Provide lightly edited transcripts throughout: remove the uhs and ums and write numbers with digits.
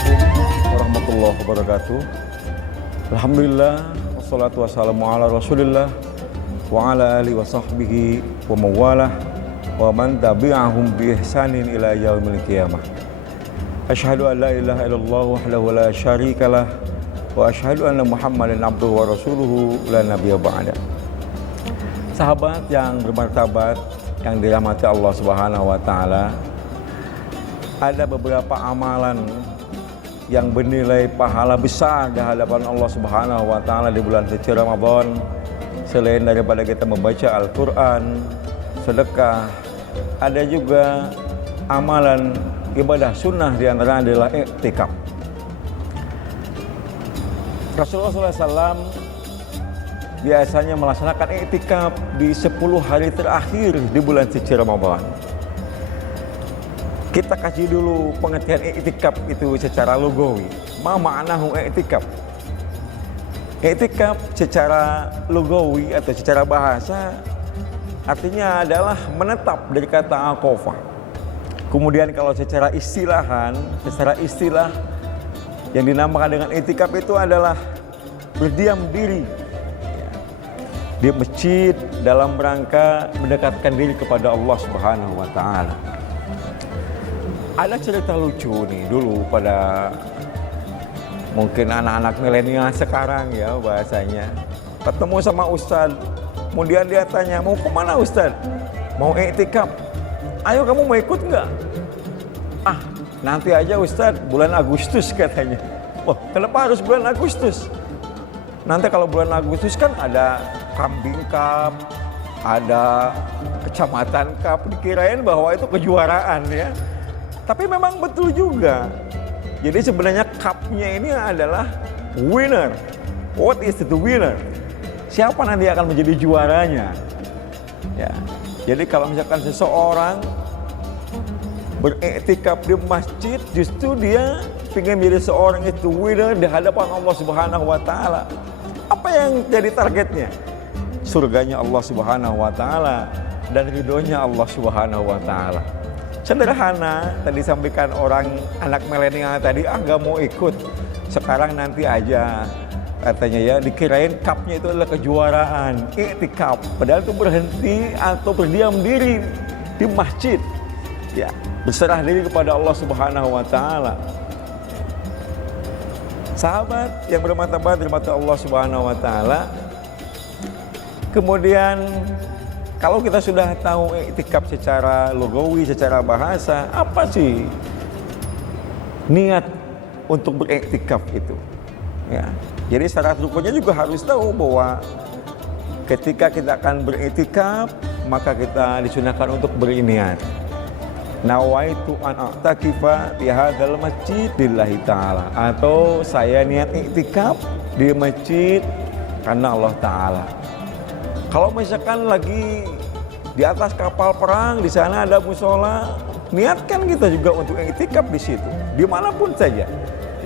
Assalamualaikum warahmatullahi wabarakatuh. Alhamdulillah wassalatu wassalamu ala Rasulillah wa ala alihi wa sahbihi wa mawalah wa man tabi'ahum bi ihsanin ila yaumil qiyamah. Asyhadu an la ilaha illallah wahdahu la syarikalah wa asyhadu anna Muhammadan abduhu wa rasuluhu la nabiyya ba'da. Sahabat yang bermartabat yang dirahmati Allah Subhanahu wa taala, ada beberapa amalan yang bernilai pahala besar di hadapan Allah Subhanahu wa taala di bulan suci Ramadan. Selain daripada kita membaca Al-Qur'an, sedekah, ada juga amalan ibadah sunnah, di antaranya adalah i'tikaf. Rasulullah SAW biasanya melaksanakan i'tikaf di 10 hari terakhir di bulan suci Ramadan. Kita kasih dulu pengertian i'tikaf itu secara lugawi. Ma ma'nahu i'tikaf? I'tikaf secara lugawi atau secara bahasa artinya adalah menetap dari kata aqafa. Kemudian kalau secara istilah yang dinamakan dengan i'tikaf itu adalah berdiam diri di masjid dalam rangka mendekatkan diri kepada Allah Subhanahu wa taala. Ada cerita lucu nih dulu pada mungkin anak-anak milenial sekarang ya bahasanya. Ketemu sama Ustadz, kemudian dia tanya, mau kemana Ustadz? Mau i'tikaf. Ayo kamu mau ikut nggak? Ah, nanti aja Ustadz, bulan Agustus katanya. Wah, kenapa harus bulan Agustus? Nanti kalau bulan Agustus kan ada kambing cup, ada kecamatan cup, dikirain bahwa itu kejuaraan ya. Tapi memang betul juga. Jadi sebenarnya cup-nya ini adalah winner. What is the winner? Siapa nanti akan menjadi juaranya? Ya. Jadi kalau misalkan seseorang beriktikaf di masjid, justru dia ingin menjadi seorang itu winner di hadapan Allah Subhanahu wa taala. Apa yang jadi targetnya? Surganya Allah Subhanahu wa taala dan ridhonya Allah Subhanahu wa taala. Sederhana, tadi sampaikan orang anak milenial tadi, nggak mau ikut, sekarang nanti aja katanya ya, dikirain cupnya itu adalah kejuaraan, i'tikaf, padahal itu berhenti atau berdiam diri di masjid, ya berserah diri kepada Allah Subhanahu wa taala. Sahabat yang bermartabat dirahmati Allah Subhanahu wa taala, kemudian kalau kita sudah tahu i'tikaf secara lugawi, secara bahasa, apa sih niat untuk beriktikaf itu? Ya. Jadi syarat rukunnya juga harus tahu bahwa ketika kita akan beriktikaf, maka kita disunahkan untuk berniat. Nawaitu an a'takifa fi hadzal masjid lillahi ta'ala, atau saya niat i'tikaf di masjid karena Allah taala. Kalau misalkan lagi di atas kapal perang, di sana ada musola, niatkan kita juga untuk i'tikaf di situ, dimanapun saja.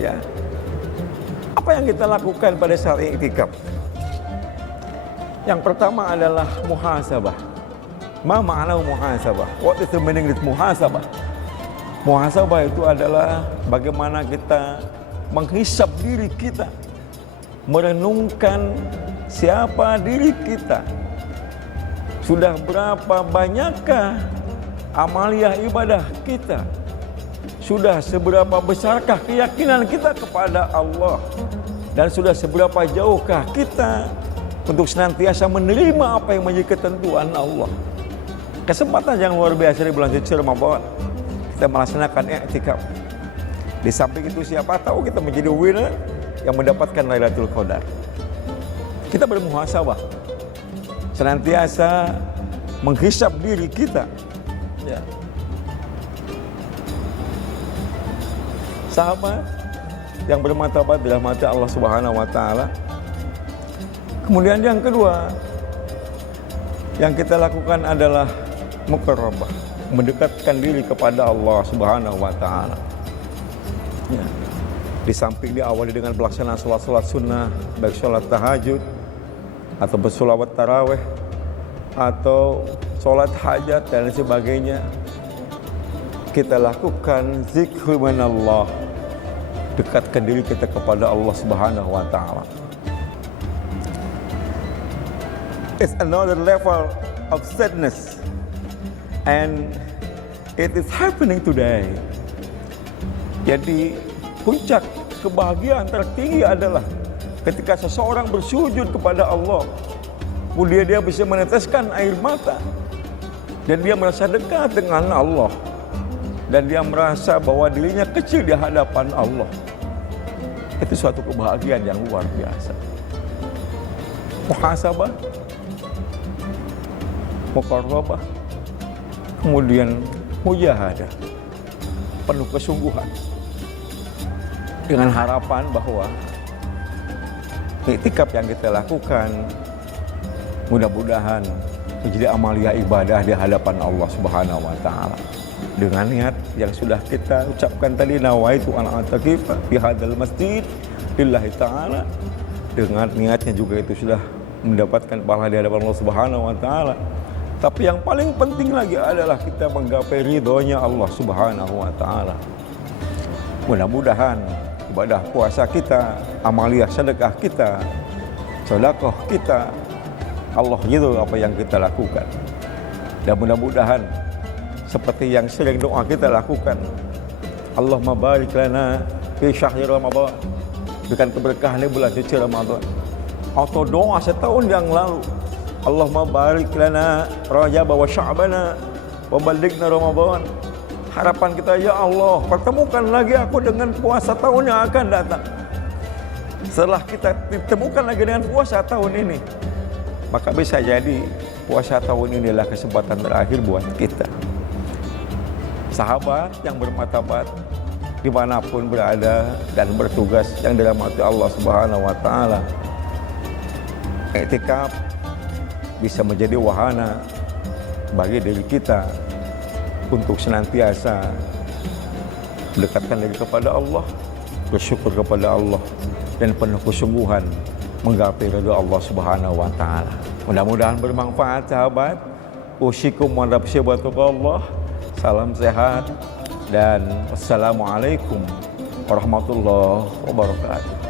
Ya. Apa yang kita lakukan pada saat i'tikaf? Yang pertama adalah muhasabah. Ma ma'na muhasabah? What is the meaning of muhasabah? Muhasabah itu adalah bagaimana kita menghisap diri kita, merenungkan siapa diri kita. Sudah berapa banyakkah amaliyah ibadah kita? Sudah seberapa besarkah keyakinan kita kepada Allah? Dan sudah seberapa jauhkah kita untuk senantiasa menerima apa yang menjadi ketentuan Allah? Kesempatan yang luar biasa di bulan suci Ramadan, kita melaksanakan i'tikaf. Di samping itu siapa tahu kita menjadi winner yang mendapatkan Lailatul Qadar. Kita bermuhasabah, senantiasa menghisap diri kita. Ya. Sahabat yang bermartabat dirahmati Allah Subhanahu wa taala. Kemudian yang kedua yang kita lakukan adalah muqarrabah, mendekatkan diri kepada Allah Subhanahu wa taala. Ya. Di samping diawali dengan pelaksanaan salat-salat sunnah, baik salat tahajud atau bersolawat tarawih atau sholat hajat dan sebagainya, kita lakukan zikru minallah, dekatkan diri kita kepada Allah Subhanahu wa taala. It's another level of sadness, and it is happening today. Jadi puncak kebahagiaan tertinggi adalah ketika seseorang bersujud kepada Allah, kemudian dia bisa meneteskan air mata dan dia merasa dekat dengan Allah dan dia merasa bahwa dirinya kecil di hadapan Allah. Itu suatu kebahagiaan yang luar biasa. Muhasabah, muqarrabah, kemudian mujahadah, penuh kesungguhan dengan harapan bahwa iktikaf yang kita lakukan mudah-mudahan menjadi amalia ibadah di hadapan Allah Subhanahu wa taala. Dengan niat yang sudah kita ucapkan tadi, nawaitu an a'takifa fi hadzal masjid lillahi taala. Dengan niatnya juga itu sudah mendapatkan pahala di hadapan Allah Subhanahu wa taala. Tapi yang paling penting lagi adalah kita menggapai ridhonya Allah Subhanahu wa taala. Mudah-mudahan ibadah puasa kita, amaliyah sedekah kita, sedekah kita, Allah gitu apa yang kita lakukan. Dan mudah-mudahan seperti yang sering doa kita lakukan, Allahumma barik lana fi syahri Ramadan, berikan keberkahan di bulan suci Ramadan. Atau doa setahun yang lalu, Allahumma barik lana Rajab wa Sya'bana wa ballighna Ramadan. Harapan kita, ya Allah, pertemukan lagi aku dengan puasa tahun yang akan datang. Setelah kita ditemukan lagi dengan puasa tahun ini, maka bisa jadi puasa tahun inilah kesempatan terakhir buat kita. Sahabat yang bermartabat dimanapun berada dan bertugas yang dirahmati Allah Subhanahu wa taala, iktikaf bisa menjadi wahana bagi diri kita untuk senantiasa mendekatkan diri kepada Allah, bersyukur kepada Allah, dan penuh kesungguhan menggapai ridha Allah Subhanahu wa taala. Mudah-mudahan bermanfaat sahabat. Usikum wa nafsibatullah. Salam sehat dan wassalamualaikum warahmatullahi wabarakatuh.